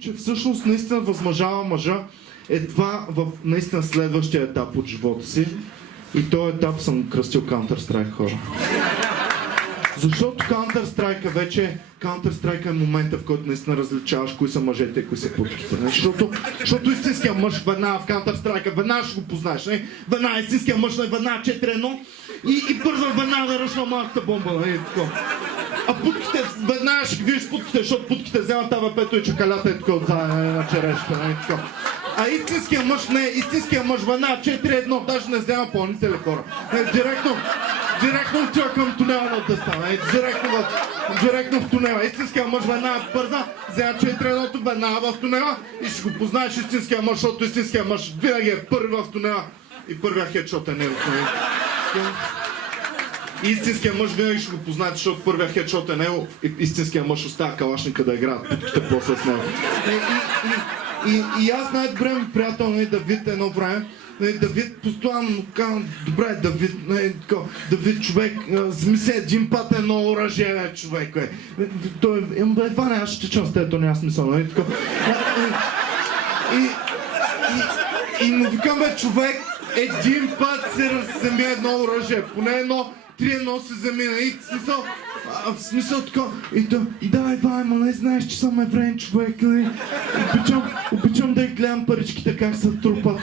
че всъщност наистина възмъжава мъжа едва в наистина следващия етап от живота си. И този етап съм кръстил Counter-Strike, хора. Защото Counter-Strike е момента, в който наистина различаваш кои са мъжете и кои са путките. Защото истинския мъж веднага в Counter-Strike, веднага ще го познаеш. Веднага истинския мъж, веднага 4-1 и бързо веднага да ръчна малката бомба. А путките, веднага ще видиш путките, защото путките вземат АВП-то и чакалята е тук отзад на черешка. А истинския мъж не, истинския мъж веднага 4-1, даже не взема пълнители, хора. Директно отива към тунела на дъста, директно в тунела. Истинския мъж веднага бърза, взема 4-1-то веднага в тунела и ще го познаеш истинския мъж, защото истинския мъж винаги е първи в тунела и първия хедшот е него. Истинския мъж винаги ще го познаете, защото първия хедшот е него и истинския мъж оставя калашника да играят путките после с него. И аз най-добре ми приятел, Давид, едно време, Давид постоянно казвам, добре, Давид човек, смисъл един път едно оръжие, човек, той, Ваня, аз ще чувам с теб, то няма смисъл, и му викам, човек, един път се разземи едно оръжие, поне едно, 3-1 се замина и в смисъл така, и то, дай, ма не знаеш, че съм евреен човек, обичам да гледам паричките как се трупат,